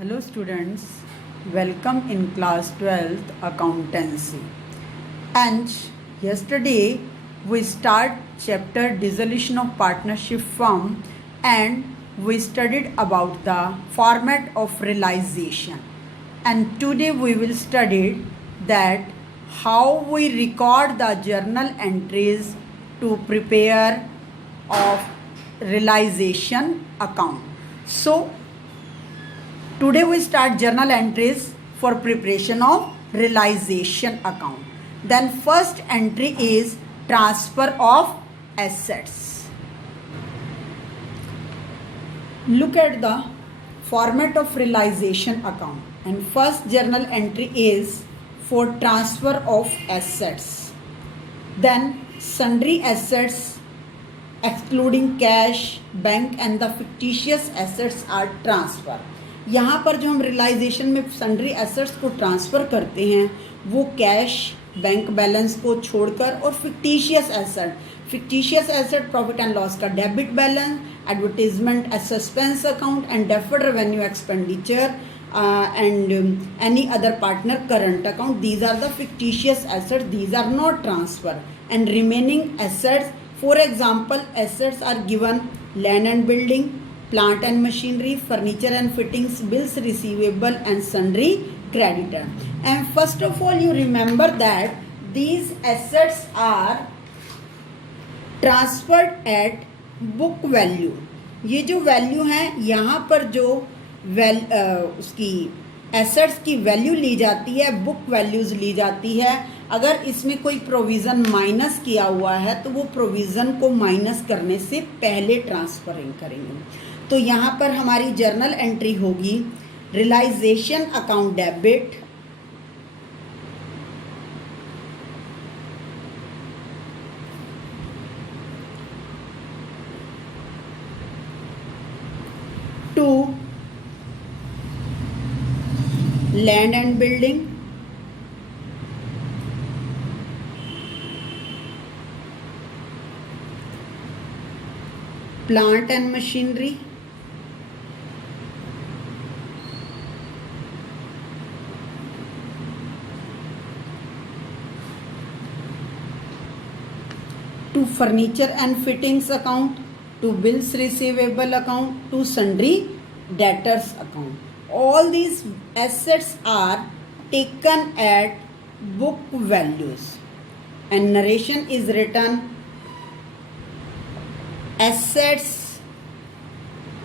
Hello students, welcome in class 12th accountancy. And yesterday we start chapter dissolution of partnership firm and we studied about the format of realization. And today we will study that how we record the journal entries to prepare of realization account. So today we start journal entries for preparation of realization account. Then first entry is transfer of assets. Look at the format of realization account, and first journal entry is for transfer of assets. Then sundry assets excluding cash, bank and the fictitious assets are transferred. यहाँ पर जो हम realisation में sundry assets को transfer करते हैं वो cash, bank balance को छोड़कर और fictitious asset profit and loss का debit balance, advertisement suspense account and deferred revenue expenditure and any other partner current account. These are the fictitious assets. These are not transfer. And remaining assets, for example, assets are given land and building, plant and machinery, furniture and fittings, bills receivable and sundry creditor. And first of all, you remember that these assets are transferred at book value. ये जो value है यहाँ पर जो उसकी assets की value ली जाती है, बुक वैल्यूज़ ली जाती है. अगर इसमें कोई प्रोविज़न माइनस किया हुआ है तो वो प्रोविज़न को माइनस करने से पहले ट्रांसफरिंग करेंगे. तो यहाँ पर हमारी जर्नल एंट्री होगी realisation account debit, to land and building, plant and machinery, to furniture and fittings account, to bills receivable account, to sundry debtors account. All these assets are taken at book values and narration is written assets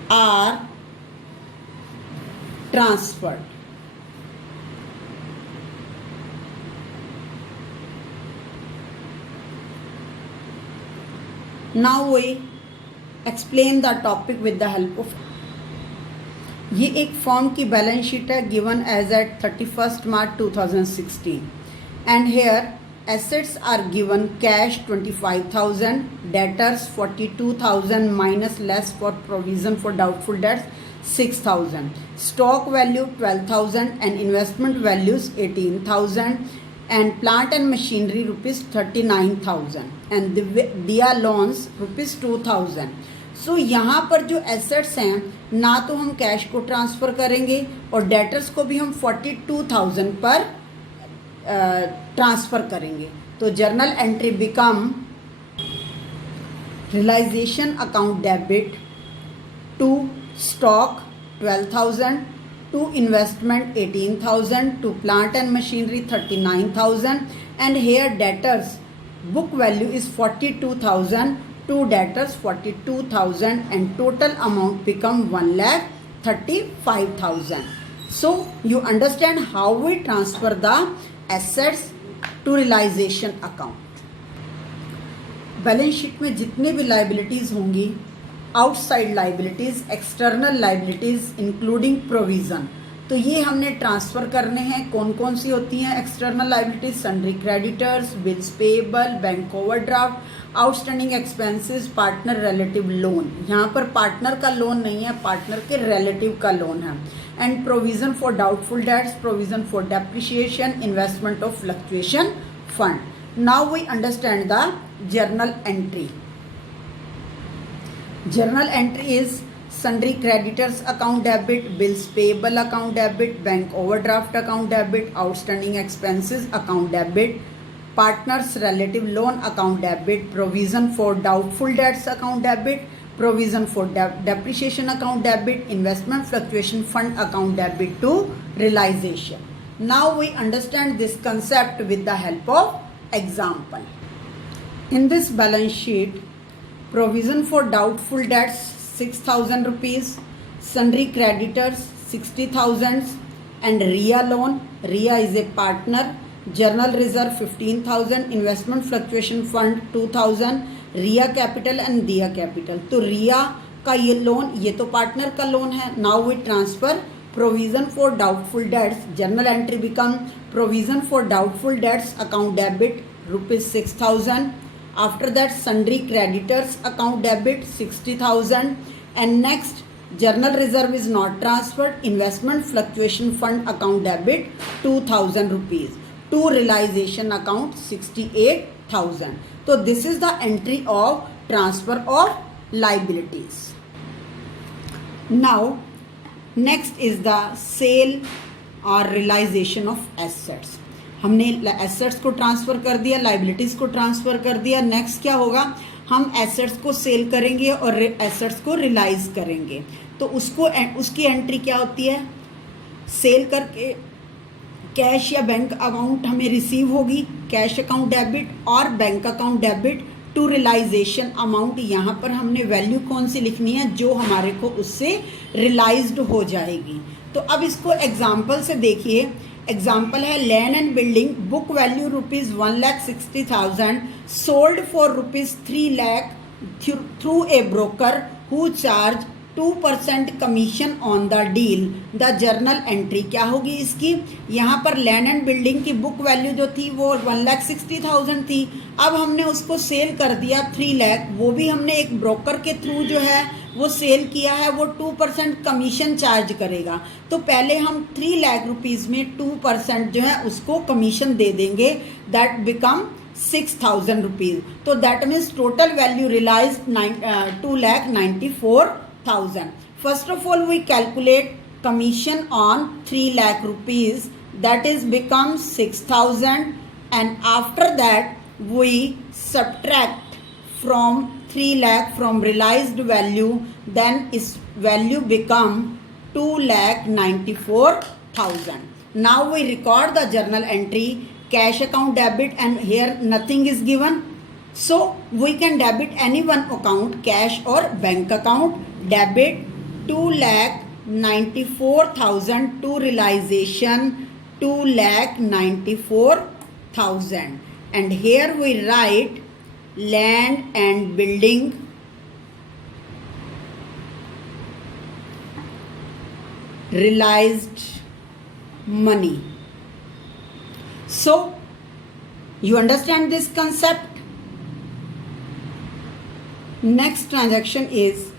are transferred. Now we explain the topic with the help of ये एक form की balance sheet है given as at 31 March 2016 and here assets are given cash 25,000, debtors 42,000 minus less for provision for doubtful debts 6,000, stock value 12,000 and investment values 18,000 and plant and machinery rupees 39,000 and दिया loans rupees 2,000. So यहाँ पर जो assets हैं ना तो हम cash को transfer करेंगे और डेटर्स को भी हम 42,000 पर ट्रांसफ़र करेंगे. तो journal entry become realisation account debit to stock 12,000, to investment 18,000, to plant and machinery 39,000 and here debtors book value is 42,000, to debtors 42,000 and total amount become 1,35,000. So you understand how we transfer the assets to realization account. Balance sheet में जितने भी liabilities होंगी, outside liabilities, external liabilities including provision, तो ये हमने transfer करने हैं. कौन कौन सी होती हैं external liabilities? Sundry creditors, bills payable, bank overdraft, outstanding expenses, partner relative loan. यहाँ पर पार्टनर का लोन नहीं है, पार्टनर के रिलेटिव का लोन है. And provision for doubtful debts, provision for depreciation, investment of fluctuation fund. Now we understand the journal entry. Journal entry is sundry creditors account debit, bills payable account debit, bank overdraft account debit, outstanding expenses account debit, partners relative loan account debit, provision for doubtful debts account debit, provision for depreciation account debit, investment fluctuation fund account debit to realization. Now we understand this concept with the help of example. In this balance sheet, provision for doubtful debts 6,000 rupees, sundry creditors 60,000, and RIA loan. RIA is a partner. Journal reserve 15,000, investment fluctuation fund 2,000, RIA capital and दिया capital. तो RIA का ये loan, ये तो partner का loan है. Now we transfer provision for doubtful debts. Journal entry become provision for doubtful debts account debit rupees 6,000. After that sundry creditors account debit 60,000, and next journal reserve is not transferred. Investment fluctuation fund account debit 2,000 rupees. To realization account 68,000. So this is the entry of transfer of liabilities. Now next is the sale or realization of assets. हमने assets को transfer कर दिया, liabilities को transfer कर दिया. Next क्या होगा, हम एसेट्स को सेल करेंगे और एसेट्स को रिलाइज करेंगे. तो उसकी एंट्री क्या होती है, सेल करके कैश या बैंक अकाउंट हमें रिसीव होगी, कैश अकाउंट डेबिट और bank account debit to realization amount. यहाँ पर हमने वैल्यू कौन सी लिखनी है, जो हमारे को उससे रिलाइज्ड हो जाएगी. तो अब इसको एग्जाम्पल से देखिए. एग्जाम्पल है land and building, book value rupees 1,60,000, sold for rupees 3 lakh through a broker who charge 2% commission on the deal. The journal entry क्या होगी इसकी, यहाँ पर लैंड एंड बिल्डिंग की बुक वैल्यू जो थी वो 1,60,000 थी. अब हमने उसको सेल कर दिया 3 लाख. वो भी हमने एक ब्रोकर के थ्रू जो है वो सेल किया है. वो 2% कमीशन चार्ज करेगा. तो पहले हम 3 लाख रुपीज़ में 2% जो है उसको कमीशन दे देंगे. That become 6,000 rupees. तो that means total value realise 2,94,000. First of all, we calculate commission on 3 lakh rupees, that is becomes 6,000, and after that we subtract from 3 lakh from realized value, then its value become 2,94,000. Now we record the journal entry cash account debit, and here nothing is given, so we can debit any one account, cash or bank account. Debit 2,94,000 to realization 2,94,000, and here we write land and building realized money. So you understand this concept. Next transaction is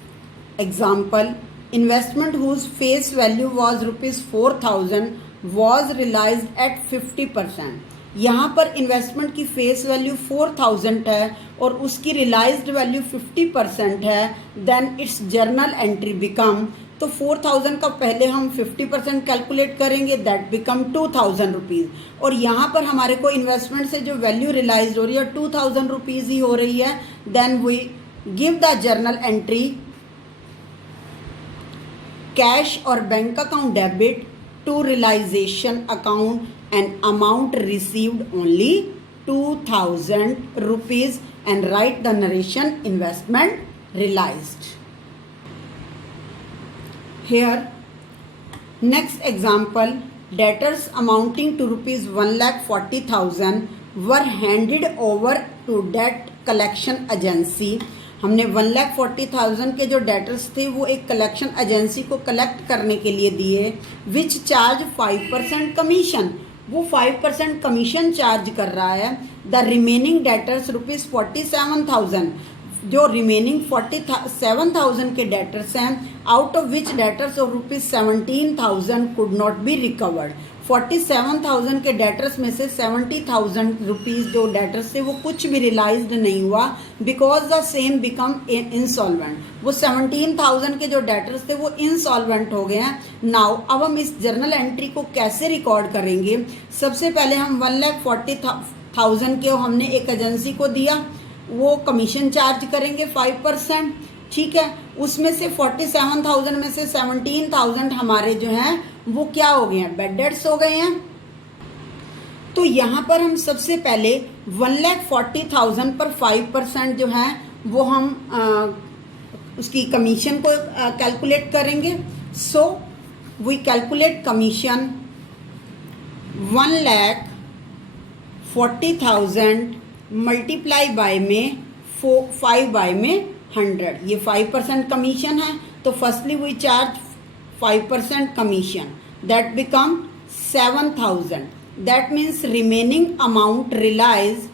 example, investment whose face value was rupees 4,000 was realized at 50%. यहाँ पर investment की face value 4,000 है और उसकी realised value 50% है. Then its journal entry become, तो 4,000 का पहले हम 50% कैलकुलेट करेंगे, दैट बिकम 2,000 रुपीज़. और यहाँ पर हमारे को इन्वेस्टमेंट से जो वैल्यू रिलाइज हो रही है 2,000 रुपीज़ ही हो रही है. Then we give the journal entry cash और bank account debit to realisation account and amount received only 2,000 rupees, and write the narration investment realized. Here next example, debtors amounting to rupees 1,40,000 were handed over to debt collection agency. हमने 1,40,000 के जो debtors थे वो एक collection agency को collect करने के लिए दिए, विच चार्ज 5% कमीशन. वो 5% कमीशन चार्ज कर रहा है. द रिमेनिंग डेटर्स रुपीज़ 47,000, जो रिमेनिंग 47,000 के डेटर्स हैं, out of which debtors of rupees 17,000 could not be recovered. 47,000 के डेटर्स में से 70,000 रुपीज़ जो डेटर्स थे वो कुछ भी रियलाइज्ड नहीं हुआ because the same become insolvent. वो 17,000 के जो डेटर्स थे वो इंसॉल्वेंट हो गए हैं। नाउ अब हम इस जर्नल एंट्री को कैसे रिकॉर्ड करेंगे? सबसे पहले हम 1,40,000 के हमने एक एजेंसी को दिया, वो कमीशन चार्ज करेंगे 5%, ठीक है। उसमें से 47,000 में से 17,000 हमारे जो हैं वो क्या हो गए हैं? बैड डेट्स हो गए हैं। तो यहाँ पर हम सबसे पहले 1,40,000 पर 5% जो है वो हम उसकी कमीशन को कैलकुलेट करेंगे। So we calculate commission 1,40,000 multiply by में 5 बाय में 100, ये 5% कमीशन है। तो firstly we charge 5% commission, that become 7,000। That means remaining amount realize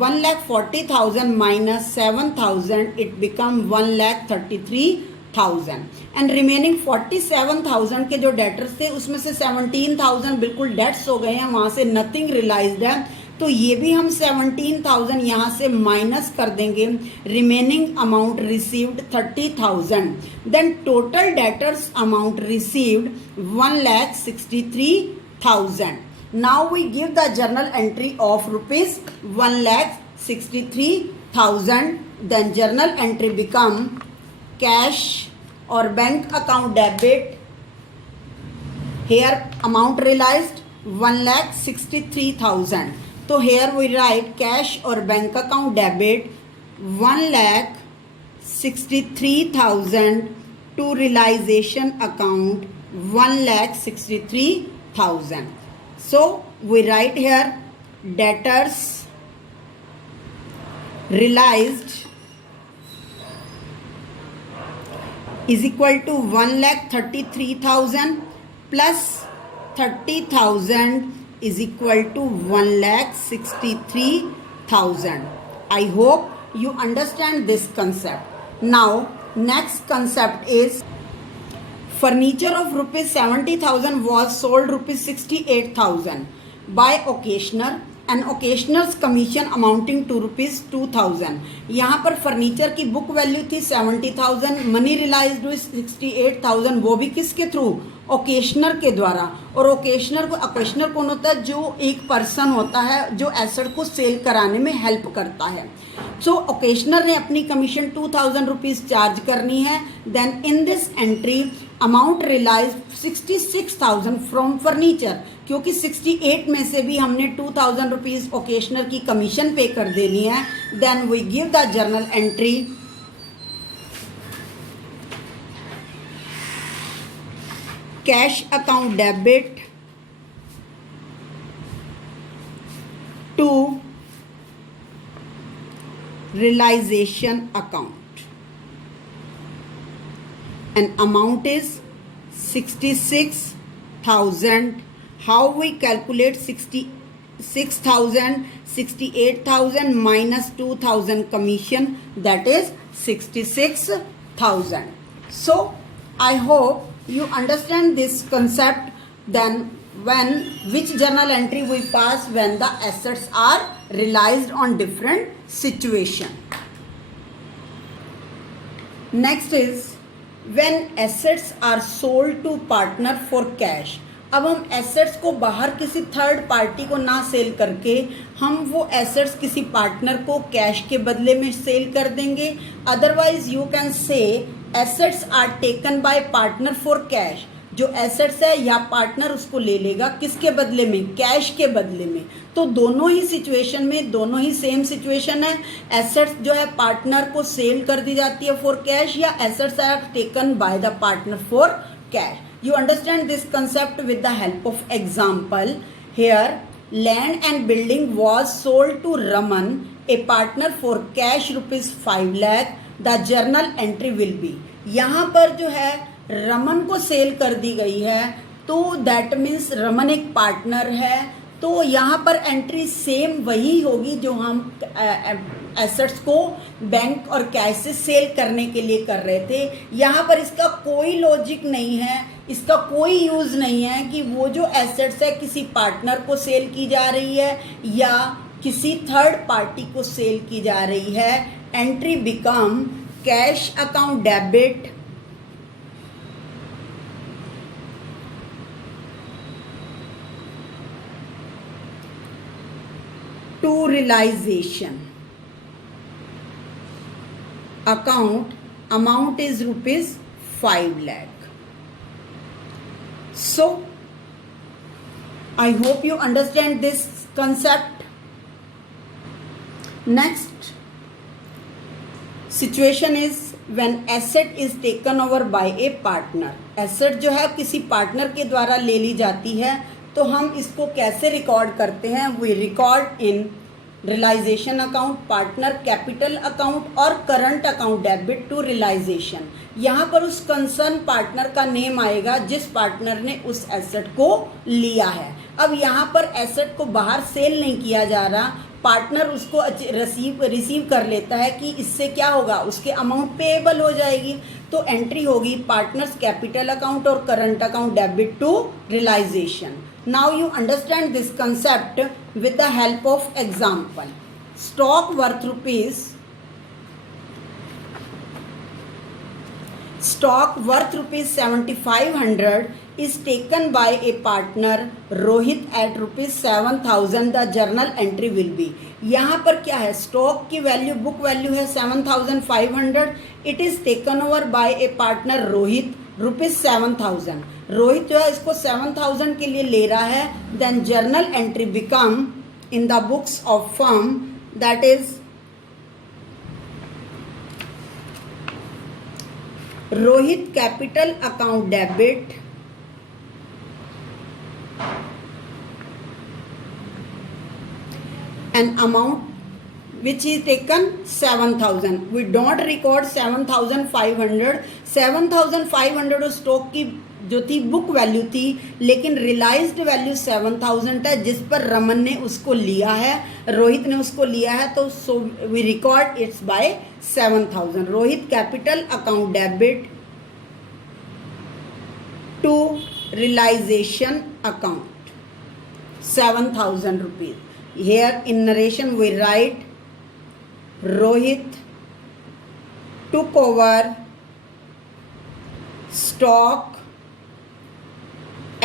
1,40,000 minus 7,000, it become 1,33,000। And remaining 47,000 के जो डेटर्स थे उसमें से 17,000 बिल्कुल डेट्स हो गए हैं, वहाँ से नथिंग रियलाइज्ड है। तो ये भी हम 17,000 यहाँ से माइनस कर देंगे। Remaining amount received 30,000। Then total debtors amount received 1,63,000। Now we give the journal entry of rupees 1,63,000। Then journal entry become cash और bank account debit. Here amount realised 1,63,000। तो हेयर वी राइट कैश और bank account debit 1,63,000 to realisation account 1,63,000. So we write here debtors realized is equal to 1,33,000 plus 30,000 is equal to 1,63,000. I hope you understand this concept. Now next concept is furniture of rupees 70,000 was sold rupees 68,000 by occasioner and occasioner's commission amounting to rupees 2,000. यहाँ पर furniture की book value थी 70,000, money realised हुई 68,000, वो भी किसके through? ओकेशनर के द्वारा। और ओकेशनर कौन होता है? जो एक पर्सन होता है जो एसेट को सेल कराने में हेल्प करता है। सो ओकेशनर ने अपनी कमीशन 2,000 रुपीज़ चार्ज करनी है। Then in this entry amount realize 66,000 from furniture, क्योंकि 68 में से भी हमने 2,000 रुपीज़ ओकेशनर की कमीशन पे कर देनी है। Then we give the journal entry cash account debit to realization account and amount is 66,000. How we calculate 66,000? 68,000 minus 2,000 commission, that is 66,000. So I hope you understand this concept. Then which journal entry we pass when the assets are realized on different situation. Next is when assets are sold to partner for cash. अब हम assets को बाहर किसी third party को ना cell करके हम वो एसेट्स किसी पार्टनर को कैश के बदले में सेल कर देंगे। Otherwise you can say assets are taken by partner for cash. जो एसेट्स है या पार्टनर उसको ले लेगा किसके बदले में? कैश के बदले में। तो दोनों ही सिचुएशन में दोनों ही सेम सिचुएशन है। एसेट्स जो है पार्टनर को सेल कर दी जाती है फॉर कैश, या assets are taken by the partner for cash. You understand this concept with the help of example. Here, land and building was sold to Raman, a partner for cash rupees 5 lakh. The journal entry will be. यहाँ पर जो है रमन को sale कर दी गई है, तो that means Raman एक पार्टनर है तो यहाँ पर एंट्री सेम वही होगी जो हम एसेट्स को बैंक और कैश से सेल करने के लिए कर रहे थे। यहाँ पर इसका कोई लॉजिक नहीं है, इसका कोई यूज़ नहीं है कि वो जो एसेट्स है किसी पार्टनर को सेल की जा रही है या किसी थर्ड पार्टी को सेल की जा रही है। Entry become cash account debit to realization account, amount is rupees 5 lakh. So I hope you understand this concept. Next situation is when asset is taken over by a partner. Asset जो है किसी partner के द्वारा ले ली जाती है, तो हम इसको कैसे रिकॉर्ड करते हैं? We record in realisation account, partner capital account और current account debit to realisation. यहाँ पर उस कंसर्न पार्टनर का नेम आएगा जिस पार्टनर ने उस एसेट को लिया है। अब यहाँ पर एसेट को बाहर सेल नहीं किया जा रहा, पार्टनर उसको रिसीव कर लेता है कि इससे क्या होगा, उसके अमाउंट पेएबल हो जाएगी। तो एंट्री होगी पार्टनर्स कैपिटल अकाउंट और current account debit to realization. Now you understand this concept with the help of example. Stock worth rupees 7500 is taken by a partner Rohit at rupees 7000. The journal entry will be, यहाँ पर क्या है, stock की value, book value है 7500. It is taken over by a partner Rohit rupees 7000. Rohit जो है इसको 7000 के लिए ले रहा है. Then journal entry become in the books of firm, that is Rohit capital account debit an amount which is taken 7000. We don't record 7500. 7500 उस स्टॉक की जो थी बुक वैल्यू थी, लेकिन रियलाइज्ड वैल्यू 7000 है जिस पर रमन ने उसको लिया है, रोहित ने उसको लिया है. तो so we record its by 7000. Rohit capital account debit to realisation account 7000 rupees. Here in narration we write Rohit took over stock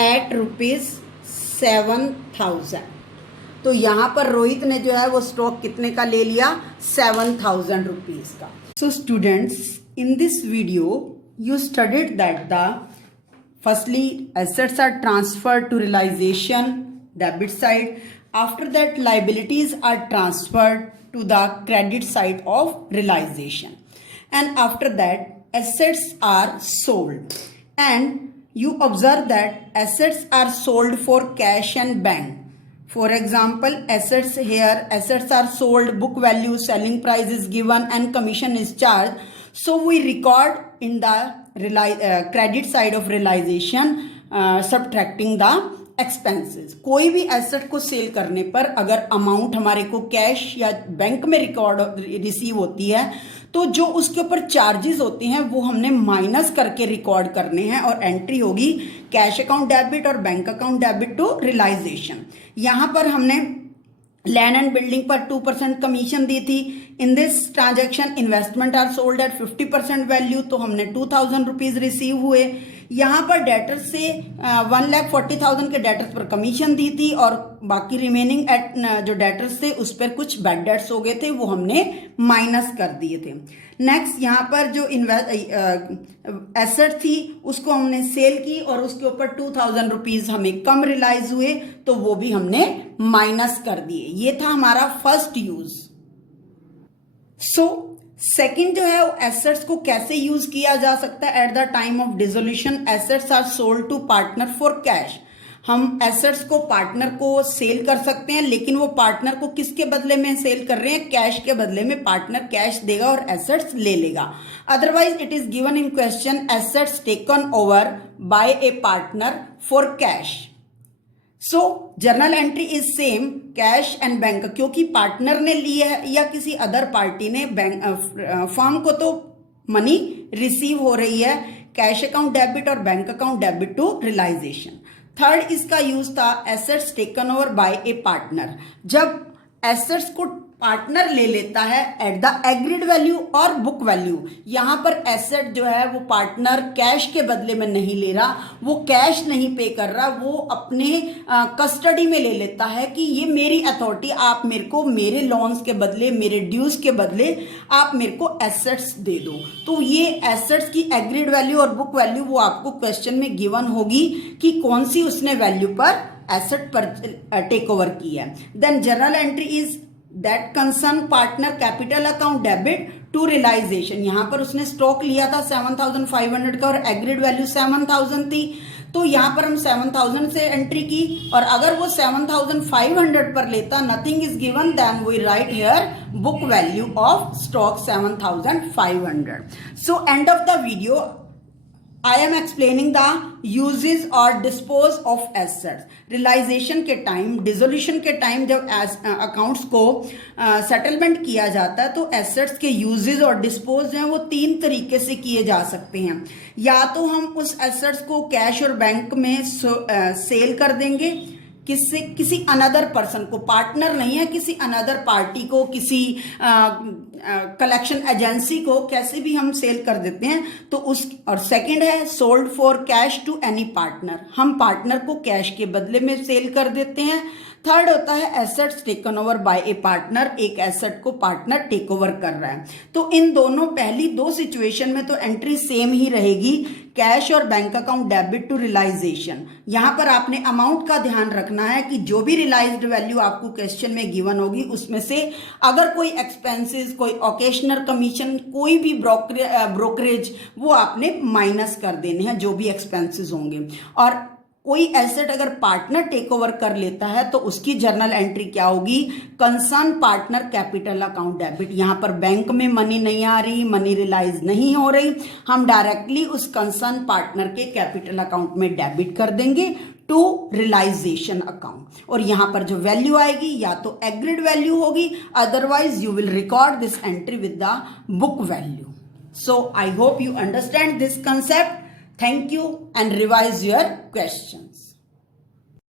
at rupees 7000. तो यहाँ पर रोहित ने जो है वो स्टॉक कितने का ले लिया, 7000 रुपीज का. So students, in this video you studied that the firstly assets are transferred to realization debit side. After that, liabilities are transferred to the credit side of realization. And after that, assets are sold. And you observe that assets are sold for cash and bank. For example, assets here, assets are sold, book value, selling price is given and commission is charged. So we record in the credit side of realization, subtracting the expenses. कोई भी asset को cell करने पर अगर amount हमारे को cash या bank में रिसीव होती है, तो जो उसके ऊपर चार्जेस होते हैं वो हमने माइनस करके रिकॉर्ड करने हैं और एंट्री होगी कैश अकाउंट डेबिट और bank account debit to realisation. यहाँ पर हमने लैंड एंड बिल्डिंग पर 2% कमीशन दी थी. In this transaction investment are sold at 50% value, तो हमने 2000 रुपीज रिसीव हुए. यहाँ पर डेटर्स से 1,40,000 के डेटर्स पर कमीशन दी थी और बाकी रिमेनिंग जो डेटर्स थे उस पर कुछ बैड डेट्स हो गए थे, वो हमने माइनस कर दिए थे. नेक्स्ट यहाँ पर जो एसेट थी उसको हमने सेल की और उसके ऊपर 2000 रुपीज हमें कम रियलाइज हुए, तो वो भी हमने माइनस कर दिए. ये था हमारा फर्स्ट यूज. सो सेकंड जो है एसेट्स को कैसे यूज किया जा सकता है. At the time of dissolution assets are sold to partner for cash. हम एसेट्स को पार्टनर को सेल कर सकते हैं, लेकिन वो पार्टनर को किसके बदले में सेल कर रहे हैं, कैश के बदले में. पार्टनर कैश देगा और एसेट्स ले लेगा. Otherwise it is given in question assets taken over by a partner for cash. So journal entry is same cash and bank, क्योंकि पार्टनर ने लिया है या किसी अदर पार्टी ने बैंक फर्म को तो मनी रिसीव हो रही है, कैश अकाउंट डेबिट और bank account debit to realization. Third इसका यूज था assets taken over by a partner, जब एसेट्स को पार्टनर ले लेता है एट द एग्रीड वैल्यू और बुक वैल्यू। यहां पर एसेट जो है वो पार्टनर कैश के बदले में नहीं ले रहा, वो कैश नहीं पे कर रहा, वो अपने कस्टडी में ले लेता है कि ये मेरी अथॉरिटी, आप मेरे को मेरे लोन्स के बदले, मेरे ड्यूज के बदले आप मेरे को एसेट्स दे दो। तो ये एसेट्स की एग्रीड वैल्यू और बुक वैल्यू वो आपको क्वेश्चन में गिवन होगी कि कौन सी उसने वैल्यू पर एसेट पर टेक ओवर की है। Then journal entry is that concern partner capital account debit to realization. यहां पर उसने स्टॉक लिया था 7,500 का और एग्रीड वैल्यू 7,000 थी, तो यहां पर हम 7,000 से एंट्री की, और अगर वो 7,500 पर लेता, nothing is given, then we write here book value of stock 7,500। So end of the video I am explaining the uses और dispose of assets। रियलाइजेशन के टाइम, डिसोल्यूशन के टाइम जब अकाउंट्स को सेटलमेंट किया जाता है तो एसेट्स के यूजेस और डिस्पोज जो है वो 3 तरीके से किए जा सकते हैं। या तो हम उस एसेट्स को कैश और बैंक में सेल कर देंगे किसी अनदर पर्सन को, पार्टनर नहीं है, किसी अनदर पार्टी को, किसी कलेक्शन एजेंसी को, कैसे भी हम सेल कर देते हैं तो उस। और सेकंड है sold for cash to any partner, हम पार्टनर को कैश के बदले में सेल कर देते हैं। थर्ड होता है assets taken over by a partner, एक एसेट को पार्टनर टेक ओवर कर रहा है। तो इन दोनों पहली 2 सिचुएशन में तो एंट्री सेम ही रहेगी, कैश और bank account debit to realization. यहां पर आपने अमाउंट का ध्यान रखना है कि जो भी रियलाइज्ड वैल्यू आपको क्वेश्चन में गिवन होगी उसमें से अगर कोई एक्सपेंसेस, कोई ओकेशनल कमीशन, कोई भी ब्रोकरेज, वो आपने माइनस कर देने हैं, जो भी एक्सपेंसेस होंगे। और कोई एसेट अगर पार्टनर टेक ओवर कर लेता है तो उसकी जर्नल एंट्री क्या होगी, concern partner capital account debit. यहां पर बैंक में मनी नहीं आ रही, मनी रियलाइज नहीं हो रही, हम डायरेक्टली उस कंसर्न पार्टनर के कैपिटल अकाउंट में डेबिट कर देंगे टू रियलाइजेशन अकाउंट। और यहां पर जो वैल्यू आएगी या तो एग्रीड वैल्यू होगी, otherwise you will record this entry with the book value. So I hope you understand this concept. Thank you and revise your questions.